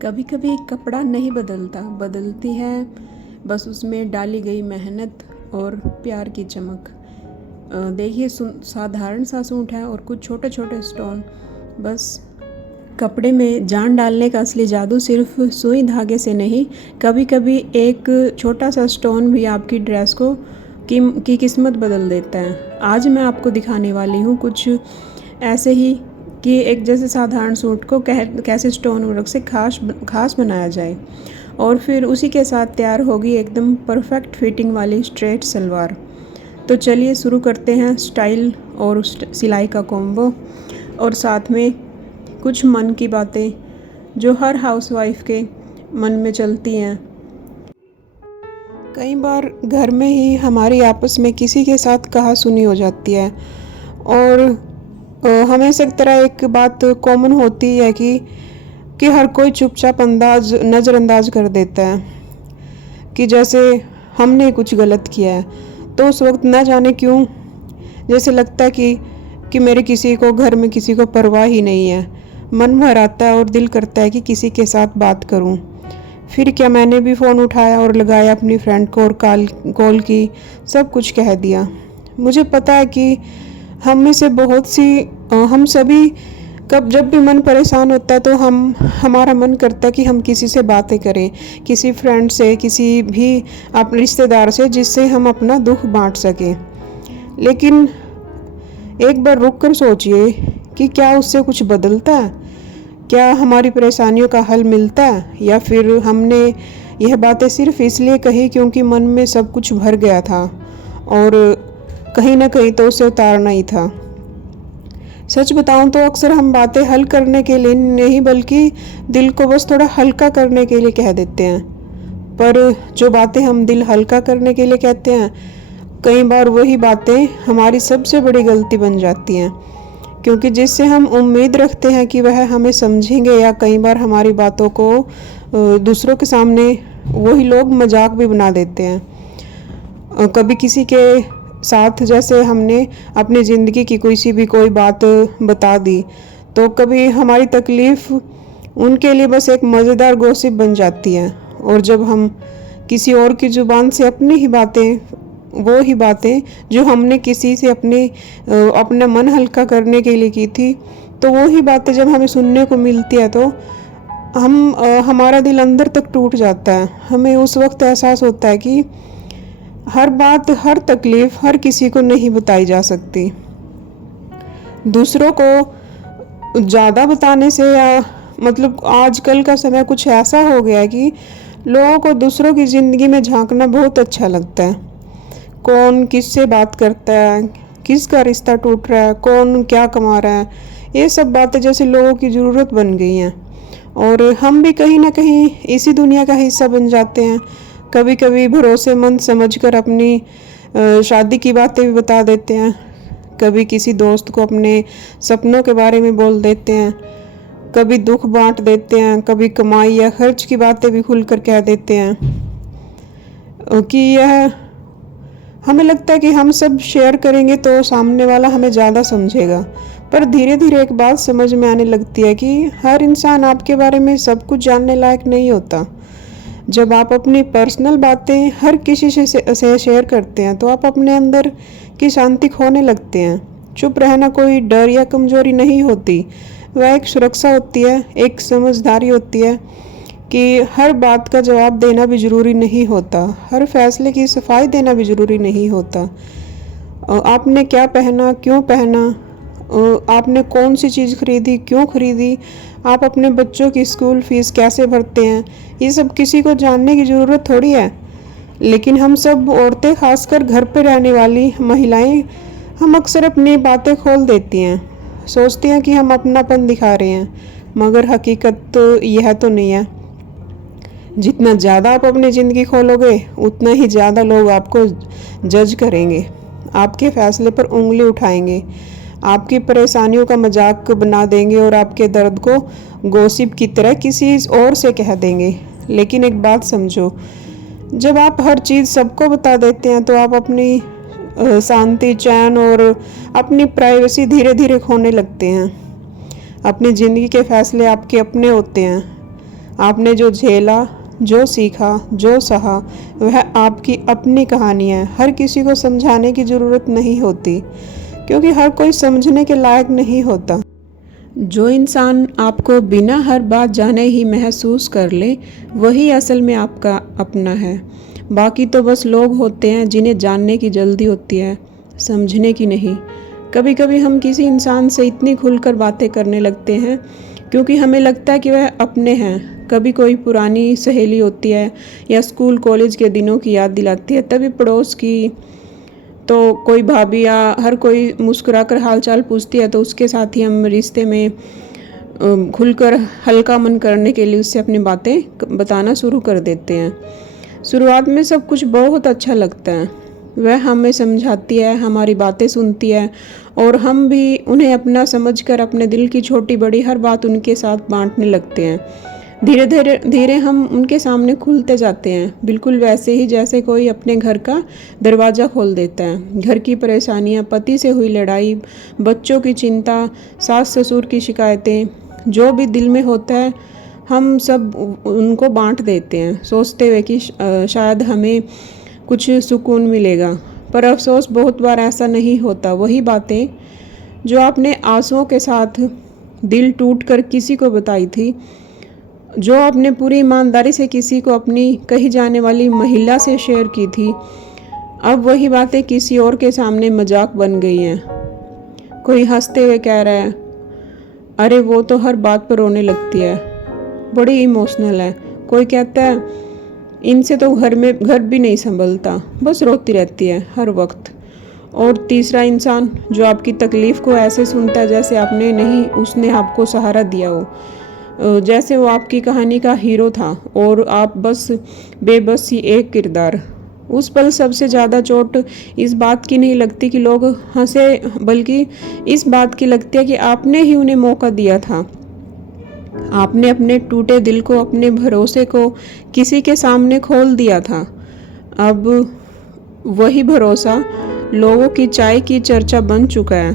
कभी कभी कपड़ा नहीं बदलता, बदलती है बस उसमें डाली गई मेहनत और प्यार की चमक। देखिए, साधारण सा सूट है और कुछ छोटे छोटे स्टोन। बस कपड़े में जान डालने का असली जादू सिर्फ सुई धागे से नहीं, कभी कभी एक छोटा सा स्टोन भी आपकी ड्रेस को की किस्मत बदल देता है। आज मैं आपको दिखाने वाली हूँ कुछ ऐसे ही कि एक जैसे साधारण सूट को कैसे स्टोन वर्क से खास बनाया जाए और फिर उसी के साथ तैयार होगी एकदम परफेक्ट फिटिंग वाली स्ट्रेट सलवार। तो चलिए शुरू करते हैं स्टाइल और सिलाई का कॉम्बो, और साथ में कुछ मन की बातें जो हर हाउसवाइफ के मन में चलती हैं। कई बार घर में ही हमारी आपस में किसी के साथ कहा सुनी हो जाती है और हमेशा एक तरह एक बात कॉमन होती है कि हर कोई चुपचाप नज़रअंदाज कर देता है कि जैसे हमने कुछ गलत किया है। तो उस वक्त ना जाने क्यों जैसे लगता है कि मेरे किसी को घर में किसी को परवाह ही नहीं है। मन भर आता है और दिल करता है कि किसी के साथ बात करूं। फिर क्या, मैंने भी फ़ोन उठाया और लगाया अपनी फ्रेंड को और कॉल की, सब कुछ कह दिया। मुझे पता है कि हम में से हम सभी जब भी मन परेशान होता है तो हमारा मन करता है कि हम किसी से बातें करें, किसी फ्रेंड से, किसी भी अपने रिश्तेदार से, जिससे हम अपना दुख बांट सकें। लेकिन एक बार रुक कर सोचिए कि क्या उससे कुछ बदलता है? क्या हमारी परेशानियों का हल मिलता है, या फिर हमने यह बातें सिर्फ इसलिए कही क्योंकि मन में सब कुछ भर गया था और कहीं ना कहीं तो उसे उतारना ही था। सच बताऊं तो अक्सर हम बातें हल करने के लिए नहीं बल्कि दिल को बस थोड़ा हल्का करने के लिए कह देते हैं। पर जो बातें हम दिल हल्का करने के लिए कहते हैं, कई बार वही बातें हमारी सबसे बड़ी गलती बन जाती हैं, क्योंकि जिससे हम उम्मीद रखते हैं कि वह हमें समझेंगे, या कई बार हमारी बातों को दूसरों के सामने वही लोग मजाक भी बना देते हैं। कभी किसी के साथ जैसे हमने अपनी ज़िंदगी की कोई बात बता दी, तो कभी हमारी तकलीफ़ उनके लिए बस एक मज़ेदार गॉसिप बन जाती है। और जब हम किसी और की ज़ुबान से वो ही बातें जो हमने किसी से अपना मन हल्का करने के लिए की थी, तो वो ही बातें जब हमें सुनने को मिलती है तो हमारा दिल अंदर तक टूट जाता है। हमें उस वक्त एहसास होता है कि हर बात, हर तकलीफ़ हर किसी को नहीं बताई जा सकती। दूसरों को ज़्यादा बताने से, या मतलब आजकल का समय कुछ ऐसा हो गया है कि लोगों को दूसरों की ज़िंदगी में झांकना बहुत अच्छा लगता है। कौन किससे बात करता है, किसका रिश्ता टूट रहा है, कौन क्या कमा रहा है, ये सब बातें जैसे लोगों की ज़रूरत बन गई हैं। और हम भी कहीं ना कहीं इसी दुनिया का हिस्सा बन जाते हैं। कभी कभी भरोसेमंद समझकर अपनी शादी की बातें भी बता देते हैं, कभी किसी दोस्त को अपने सपनों के बारे में बोल देते हैं, कभी दुख बांट देते हैं, कभी कमाई या खर्च की बातें भी खुलकर कह देते हैं कि यह हमें लगता है कि हम सब शेयर करेंगे तो सामने वाला हमें ज़्यादा समझेगा। पर धीरे धीरे एक बात समझ में आने लगती है कि हर इंसान आपके बारे में सब कुछ जानने लायक नहीं होता। जब आप अपनी पर्सनल बातें हर किसी से शेयर करते हैं तो आप अपने अंदर की शांति खोने लगते हैं। चुप रहना कोई डर या कमजोरी नहीं होती, वह एक सुरक्षा होती है, एक समझदारी होती है कि हर बात का जवाब देना भी ज़रूरी नहीं होता, हर फैसले की सफाई देना भी ज़रूरी नहीं होता। आपने क्या पहना, क्यों पहना, आपने कौन सी चीज़ खरीदी, क्यों खरीदी, आप अपने बच्चों की स्कूल फीस कैसे भरते हैं, ये सब किसी को जानने की ज़रूरत थोड़ी है। लेकिन हम सब औरतें, खासकर घर पर रहने वाली महिलाएं, हम अक्सर अपनी बातें खोल देती हैं, सोचते हैं कि हम अपनापन दिखा रहे हैं, मगर हकीकत तो यह तो नहीं है। जितना ज़्यादा आप अपनी ज़िंदगी खोलोगे उतना ही ज़्यादा लोग आपको जज करेंगे, आपके फैसले पर उंगली उठाएंगे, आपकी परेशानियों का मजाक बना देंगे और आपके दर्द को गॉसिप की तरह किसी और से कह देंगे। लेकिन एक बात समझो, जब आप हर चीज़ सबको बता देते हैं तो आप अपनी शांति, चैन और अपनी प्राइवेसी धीरे धीरे खोने लगते हैं। अपनी ज़िंदगी के फैसले आपके अपने होते हैं, आपने जो झेला, जो सीखा, जो सहा, वह आपकी अपनी कहानी है। हर किसी को समझाने की ज़रूरत नहीं होती, क्योंकि हर कोई समझने के लायक नहीं होता। जो इंसान आपको बिना हर बात जाने ही महसूस कर ले, वही असल में आपका अपना है। बाकी तो बस लोग होते हैं जिन्हें जानने की जल्दी होती है, समझने की नहीं। कभी कभी हम किसी इंसान से इतनी खुलकर बातें करने लगते हैं क्योंकि हमें लगता है कि वह अपने हैं। कभी कोई पुरानी सहेली होती है या स्कूल कॉलेज के दिनों की याद दिलाती है, तभी पड़ोस की तो कोई भाभी या हर कोई मुस्कुराकर हालचाल पूछती है, तो उसके साथ ही हम रिश्ते में खुलकर हल्का मन करने के लिए उससे अपनी बातें बताना शुरू कर देते हैं। शुरुआत में सब कुछ बहुत अच्छा लगता है। वह हमें समझाती है, हमारी बातें सुनती है और हम भी उन्हें अपना समझकर अपने दिल की छोटी बड़ी हर बात उनके साथ बांटने लगते हैं। धीरे धीरे धीरे हम उनके सामने खुलते जाते हैं, बिल्कुल वैसे ही जैसे कोई अपने घर का दरवाज़ा खोल देता है। घर की परेशानियां, पति से हुई लड़ाई, बच्चों की चिंता, सास ससुर की शिकायतें, जो भी दिल में होता है हम सब उनको बांट देते हैं, सोचते हुए कि शायद हमें कुछ सुकून मिलेगा। पर अफसोस बहुत बार ऐसा नहीं होता। वही बातें जो आपने आंसुओं के साथ दिल टूट कर किसी को बताई थी, जो आपने पूरी ईमानदारी से किसी को अपनी कही जाने वाली महिला से शेयर की थी, अब वही बातें किसी और के सामने मजाक बन गई हैं। कोई हंसते हुए कह रहा है, अरे वो तो हर बात पर रोने लगती है, बड़ी इमोशनल है। कोई कहता है, इनसे तो घर भी नहीं संभलता, बस रोती रहती है हर वक्त। और तीसरा इंसान जो आपकी तकलीफ़ को ऐसे सुनता है जैसे आपने नहीं, उसने आपको सहारा दिया हो, जैसे वो आपकी कहानी का हीरो था और आप बस बेबस ही एक किरदार। उस पल सबसे ज़्यादा चोट इस बात की नहीं लगती कि लोग हंसे, बल्कि इस बात की लगती है कि आपने ही उन्हें मौका दिया था। आपने अपने टूटे दिल को, अपने भरोसे को किसी के सामने खोल दिया था। अब वही भरोसा लोगों की चाय की चर्चा बन चुका है।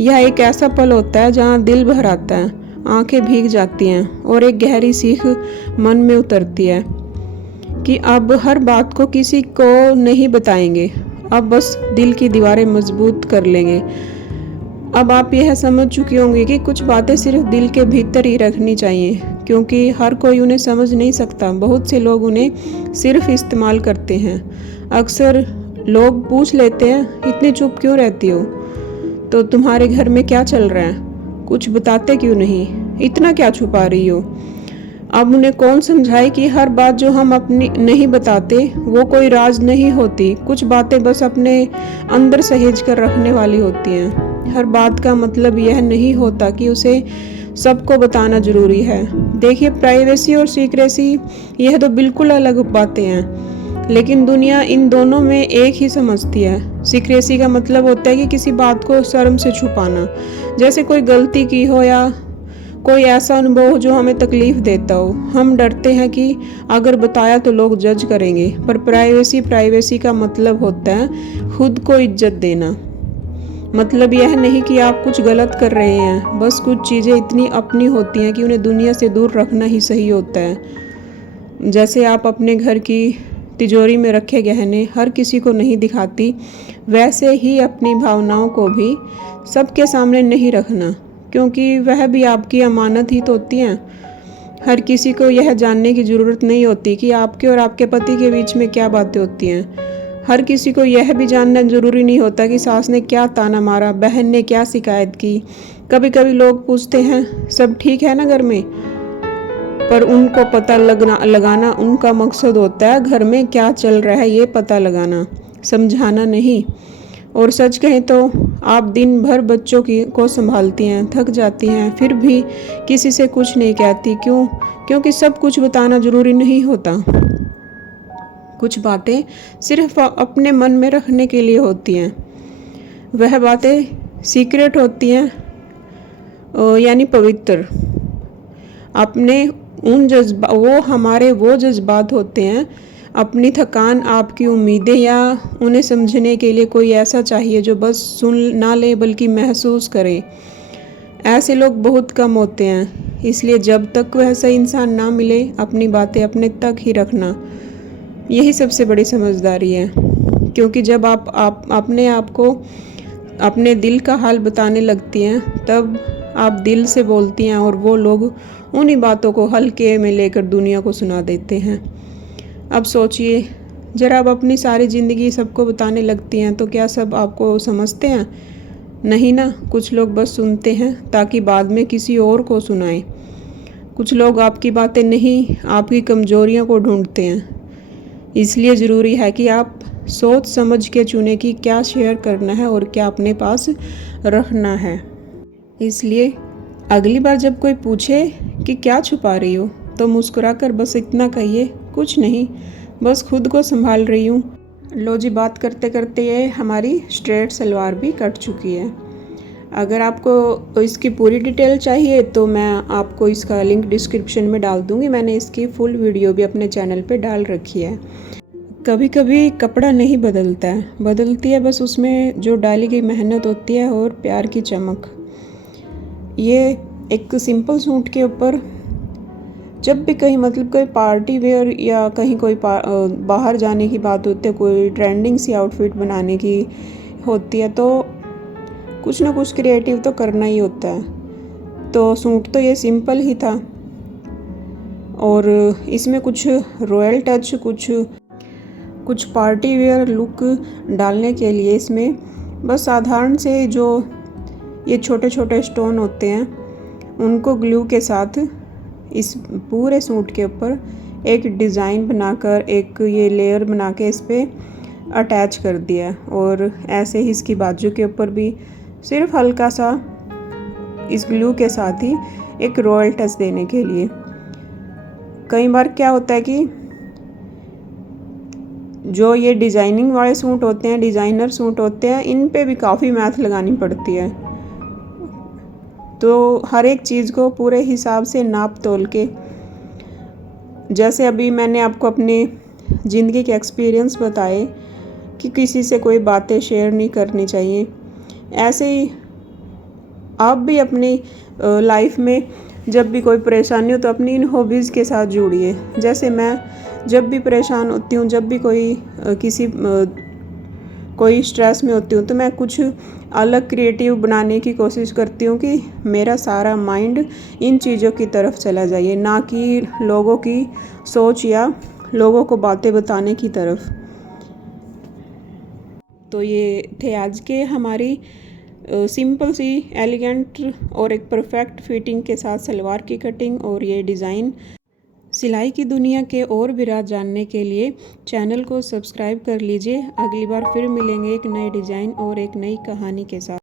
यह एक ऐसा पल होता है जहाँ दिल भर आता है, आंखें भीग जाती हैं और एक गहरी सीख मन में उतरती है कि अब हर बात को किसी को नहीं बताएंगे, अब बस दिल की दीवारें मजबूत कर लेंगे। अब आप यह समझ चुकी होंगी कि कुछ बातें सिर्फ दिल के भीतर ही रखनी चाहिए, क्योंकि हर कोई उन्हें समझ नहीं सकता। बहुत से लोग उन्हें सिर्फ इस्तेमाल करते हैं। अक्सर लोग पूछ लेते हैं, इतनी चुप क्यों रहती हो, तो तुम्हारे घर में क्या चल रहा है, कुछ बताते क्यों नहीं, इतना क्या छुपा रही हो। अब उन्हें कौन समझाए कि हर बात जो हम अपनी नहीं बताते वो कोई राज नहीं होती। कुछ बातें बस अपने अंदर सहेज कर रखने वाली होती हैं। हर बात का मतलब यह नहीं होता कि उसे सबको बताना जरूरी है। देखिए, प्राइवेसी और सीक्रेसी यह तो बिल्कुल अलग बातें हैं, लेकिन दुनिया इन दोनों में एक ही समझती है। सीक्रेसी का मतलब होता है कि किसी बात को शर्म से छुपाना, जैसे कोई गलती की हो या कोई ऐसा अनुभव हो जो हमें तकलीफ देता हो। हम डरते हैं कि अगर बताया तो लोग जज करेंगे। पर प्राइवेसी का मतलब होता है खुद को इज्जत देना। मतलब यह नहीं कि आप कुछ गलत कर रहे हैं, बस कुछ चीज़ें इतनी अपनी होती हैं कि उन्हें दुनिया से दूर रखना ही सही होता है। जैसे आप अपने घर की तिजोरी में रखे गहने हर किसी को नहीं दिखाती, वैसे ही अपनी भावनाओं को भी सबके सामने नहीं रखना, क्योंकि वह भी आपकी अमानत ही तो होती हैं। हर किसी को यह जानने की ज़रूरत नहीं होती कि आपके और आपके पति के बीच में क्या बातें होती हैं। हर किसी को यह भी जानना ज़रूरी नहीं होता कि सास ने क्या ताना मारा, बहन ने क्या शिकायत की। कभी कभी लोग पूछते हैं, सब ठीक है ना घर में, पर उनको पता लगाना उनका मकसद होता है घर में क्या चल रहा है ये पता लगाना, समझाना नहीं। और सच कहें तो आप दिन भर बच्चों को संभालती हैं, थक जाती हैं, फिर भी किसी से कुछ नहीं कहती। क्यों? क्योंकि सब कुछ बताना जरूरी नहीं होता। कुछ बातें सिर्फ अपने मन में रखने के लिए होती हैं। वह बातें सीक्रेट होती हैं, यानी पवित्र। अपने वो जज्बात होते हैं, अपनी थकान, आपकी उम्मीदें, या उन्हें समझने के लिए कोई ऐसा चाहिए जो बस सुन ना ले बल्कि महसूस करे। ऐसे लोग बहुत कम होते हैं, इसलिए जब तक वह सही इंसान ना मिले अपनी बातें अपने तक ही रखना, यही सबसे बड़ी समझदारी है। क्योंकि जब आप अपने आप को अपने दिल का हाल बताने लगती हैं, तब आप दिल से बोलती हैं और वो लोग उन्हीं बातों को हल्के में लेकर दुनिया को सुना देते हैं। अब सोचिए, जरा आप अपनी सारी ज़िंदगी सबको बताने लगती हैं तो क्या सब आपको समझते हैं? नहीं ना, कुछ लोग बस सुनते हैं ताकि बाद में किसी और को सुनाएं। कुछ लोग आपकी बातें नहीं, आपकी कमज़ोरियों को ढूंढते हैं। इसलिए ज़रूरी है कि आप सोच समझ के चुने कि क्या शेयर करना है और क्या अपने पास रखना है। इसलिए अगली बार जब कोई पूछे कि क्या छुपा रही हो, तो मुस्कुराकर बस इतना कहिए, कुछ नहीं, बस खुद को संभाल रही हूँ। लो जी, बात करते करते ये हमारी स्ट्रेट सलवार भी कट चुकी है। अगर आपको इसकी पूरी डिटेल चाहिए तो मैं आपको इसका लिंक डिस्क्रिप्शन में डाल दूँगी। मैंने इसकी फुल वीडियो भी अपने चैनल पे डाल रखी है। कभी कभी कपड़ा नहीं बदलता है, बदलती है बस उसमें जो डाली गई मेहनत होती है और प्यार की चमक। ये एक सिंपल सूट के ऊपर जब भी कहीं मतलब कोई पार्टी वेयर या कहीं कोई बाहर जाने की बात होती है, कोई ट्रेंडिंग सी आउटफिट बनाने की होती है, तो कुछ ना कुछ क्रिएटिव तो करना ही होता है। तो सूट तो ये सिंपल ही था और इसमें कुछ रॉयल टच, कुछ पार्टी वेयर लुक डालने के लिए इसमें बस साधारण से जो ये छोटे छोटे स्टोन होते हैं उनको ग्लू के साथ इस पूरे सूट के ऊपर एक डिज़ाइन बनाकर एक ये लेयर बना के इस पर अटैच कर दिया। और ऐसे ही इसकी बाजू के ऊपर भी सिर्फ हल्का सा इस ग्लू के साथ ही एक रॉयल टच देने के लिए। कई बार क्या होता है कि जो ये डिज़ाइनिंग वाले सूट होते हैं, डिज़ाइनर सूट होते हैं, इन पे भी काफ़ी मेहनत लगानी पड़ती है। तो हर एक चीज़ को पूरे हिसाब से नाप तोल के, जैसे अभी मैंने आपको अपने ज़िंदगी के एक्सपीरियंस बताए कि किसी से कोई बातें शेयर नहीं करनी चाहिए, ऐसे ही आप भी अपनी लाइफ में जब भी कोई परेशानी हो तो अपनी इन हॉबीज़ के साथ जुड़िए। जैसे मैं जब भी परेशान होती हूँ, जब भी कोई स्ट्रेस में होती हूँ, तो मैं कुछ अलग क्रिएटिव बनाने की कोशिश करती हूँ कि मेरा सारा माइंड इन चीज़ों की तरफ चला जाए, ना कि लोगों की सोच या लोगों को बातें बताने की तरफ। तो ये थे आज के हमारी सिंपल सी एलिगेंट और एक परफेक्ट फिटिंग के साथ सलवार की कटिंग और ये डिज़ाइन। सिलाई की दुनिया के और भी राज जानने के लिए चैनल को सब्सक्राइब कर लीजिए। अगली बार फिर मिलेंगे एक नए डिज़ाइन और एक नई कहानी के साथ।